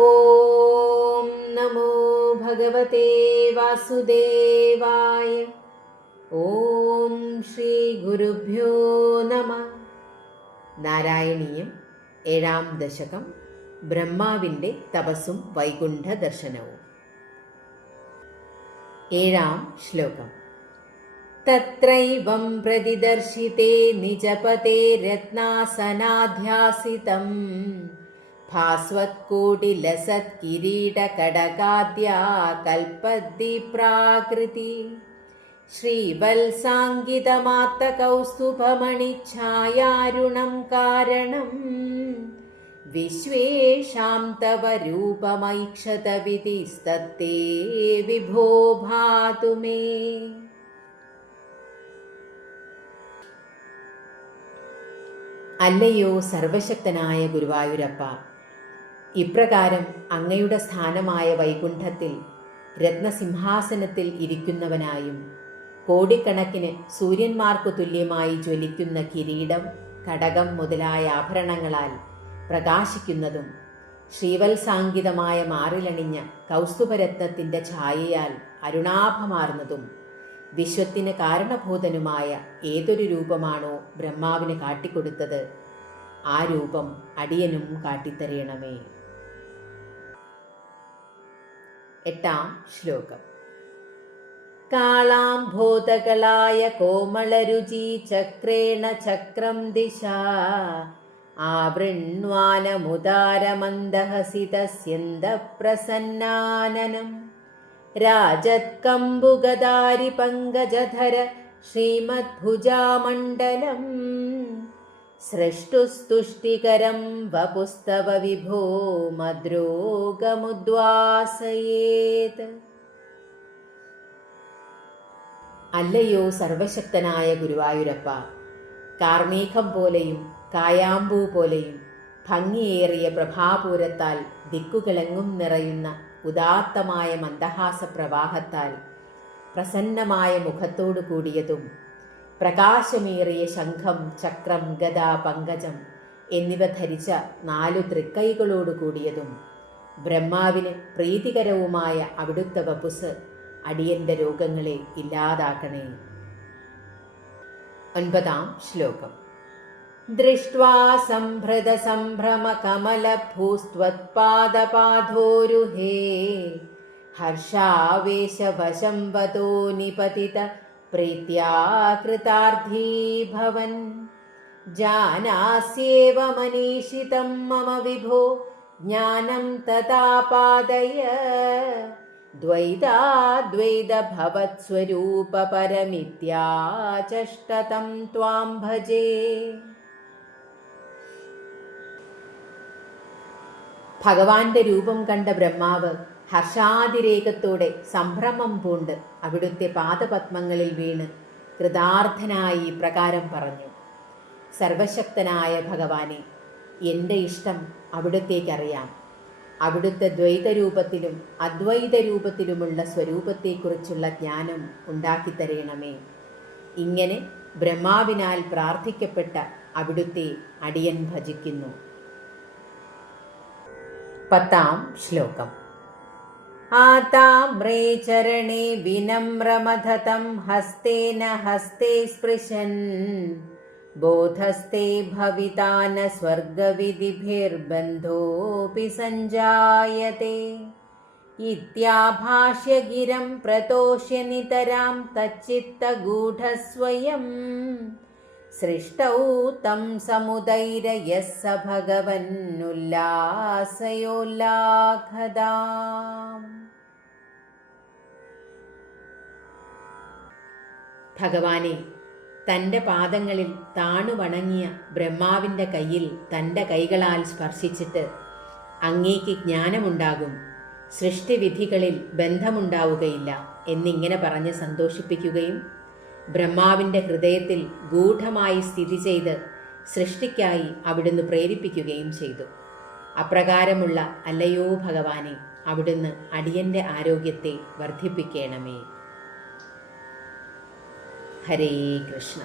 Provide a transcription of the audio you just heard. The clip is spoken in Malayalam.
ഓം നമോ ഭഗവതേ വാസുദേവായ. ഓം ശ്രീ ഗുരുഭ്യോ നമഃ. നാരായണീയം 7-ാം ദശകം. ബ്രഹ്മാവിൻ്റെ തപസ്സും വൈകുണ്ഠ ദർശനവും. 7-ാം ശ്ലോകം. തത്രൈവം പ്രതിദർശിതേ നിജപതേ രത്നാസനാധ്യാസിതം ഭാസ്വത്കൂടിലസത്കിരീടകടകാദ്യാ കൽപ്പദ്ദി പ്രാകൃതി ശ്രീവത്സാങ്കിതമാത്തകൗസ്തുഭമണിഛായാരുണം കാരണം വിശ്വേഷാം തവ രൂപമൈക്ഷതവിധിസ്തത്തേ വിഭോ ഭാതു മേ. അല്ലയോ സർവശക്തനായ ഗുരുവായൂരപ്പ, ഇപ്രകാരം അങ്ങയുടെ സ്ഥാനമായ വൈകുണ്ഠത്തിൽ രത്നസിംഹാസനത്തിൽ ഇരിക്കുന്നവനായും കോടിക്കണക്കിന് സൂര്യന്മാർക്കു തുല്യമായി ജ്വലിക്കുന്ന കിരീടം, കടകം മുതലായ ആഭരണങ്ങളാൽ പ്രകാശിക്കുന്നതും ശ്രീവത്സാങ്കിതമായ മാറിലണിഞ്ഞ കൗസ്തുഭരത്നത്തിൻ്റെ ഛായയാൽ അരുണാഭമാർന്നതും വിശ്വത്തിന് കാരണഭൂതനുമായ ഏതൊരു രൂപമാണോ ബ്രഹ്മാവിന് കാട്ടിക്കൊടുത്തത്, ആ രൂപം അടിയനും കാട്ടിത്തരയണമേ. 8-ാം ശ്ലോകം. കാളാംഭോതകളായ കോമളരുചി ചക്രേണ ചക്രം ദിശാ ആവൃണ്വാനമുദാരമന്ദഹസിതസ്യന്ത പ്രസന്നാനനം രാജത്കമ്പുഗദാരി പങ്കജധര ശ്രീമദ്ഭുജാമണ്ഡലം സൃഷ്ടുസ്തുഷ്ടികരം വപുസ്തവ വിഭോ മദ്രോഗമുദ്വാസയേത്. അല്ലയോ സർവശക്തനായ ഗുരുവായൂരപ്പ, കാർമേഘം പോലെയും കായാമ്പൂ പോലെയും ഭംഗിയേറിയ പ്രഭാപൂരത്താൽ ദിക്കുകളെങ്ങും നിറയുന്ന ഉദാത്തമായ മന്ദഹാസ പ്രവാഹത്താൽ പ്രസന്നമായ മുഖത്തോടു കൂടിയതും പ്രകാശമേറിയ ശംഖം, ചക്രം, ഗദ, പങ്കജം എന്നിവ ധരിച്ച 4 തൃക്കൈകളോടു കൂടിയതും ബ്രഹ്മാവിന് പ്രീതികരവുമായ അവിടുത്തെ വപുസ് അടിയന്റെ രോഗങ്ങളെ ഇല്ലാതാക്കണേ. 9-ാം ശ്ലോകം. ദൃഷ്ട്വാ സംഭൃത സംഭ്രമ കമലഭൂസ്ത്വത്പാദപാദോരുഹേ ഹർഷാവേശവശം വദോ നിപതിത പ്രീത്യാ കൃതാർത്ഥീ ഭവൻ ജാനാസ്യേവ മനീഷിതം മമ വിഭോ ജ്ഞാനം തഥാ പാദയ ദ്വൈതാദ്വൈത ഭവത്സ്വരൂപ പരമിത്യാചഷ്ടതം ത്വാം ഭജേ. ഭഗവാന്റെ രൂപം കണ്ട ബ്രഹ്മാവ് ഹർഷാതിരേകത്തോടെ സംഭ്രമം പൂണ്ട് അവിടുത്തെ പാദപത്മങ്ങളിൽ വീണ് കൃതാർത്ഥനായി പ്രകാരം പറഞ്ഞു. സർവശക്തനായ ഭഗവാനെ, എൻ്റെ ഇഷ്ടം അവിടുത്തേക്കറിയാം. അവിടുത്തെ ദ്വൈതരൂപത്തിലും അദ്വൈതരൂപത്തിലുമുള്ള സ്വരൂപത്തെക്കുറിച്ചുള്ള ജ്ഞാനം ഉണ്ടാക്കിത്തരയണമേ. ഇങ്ങനെ ബ്രഹ്മാവിനാൽ പ്രാർത്ഥിക്കപ്പെട്ട അവിടുത്തെ അടിയൻ ഭജിക്കുന്നു. 10-ാം ശ്ലോകം. ആതാമ്രേ ചരണേ വിനമ്രമധതം ഹസ്തേന ഹസ്തേ സ്പൃശൻ ബോധസ്തേ ഭവിതാന സ്വർഗവിധിഭിർബന്ധോപി സഞ്ജായതേ ഇത്യാഭാഷ്യ ഗിരം പ്രതോഷ്യ നിതരാം തച്ചിത്തഗൂഢസ്വയം സൃഷ്ടൗ തം സമുദൈരയഃ സ ഭഗവന്നുല്ലാസയോല്ലാഘദാം. ഭഗവാനെ, തൻ്റെ പാദങ്ങളിൽ താണുവണങ്ങിയ ബ്രഹ്മാവിൻ്റെ കയ്യിൽ തൻ്റെ കൈകളാൽ സ്പർശിച്ചിട്ട് അങ്ങേക്ക് ജ്ഞാനമുണ്ടാകും, സൃഷ്ടിവിധികളിൽ ബന്ധമുണ്ടാവുകയില്ല എന്നിങ്ങനെ പറഞ്ഞ് സന്തോഷിപ്പിക്കുകയും ബ്രഹ്മാവിൻ്റെ ഹൃദയത്തിൽ ഗൂഢമായി സ്ഥിതി ചെയ്ത് സൃഷ്ടിക്കായി അവിടുന്ന് പ്രേരിപ്പിക്കുകയും ചെയ്തു. അപ്രകാരമുള്ള അല്ലയോ ഭഗവാനെ, അവിടുന്ന് അടിയന്റെ ആരോഗ്യത്തെ വർദ്ധിപ്പിക്കണമേ. ഹരേ കൃഷ്ണ.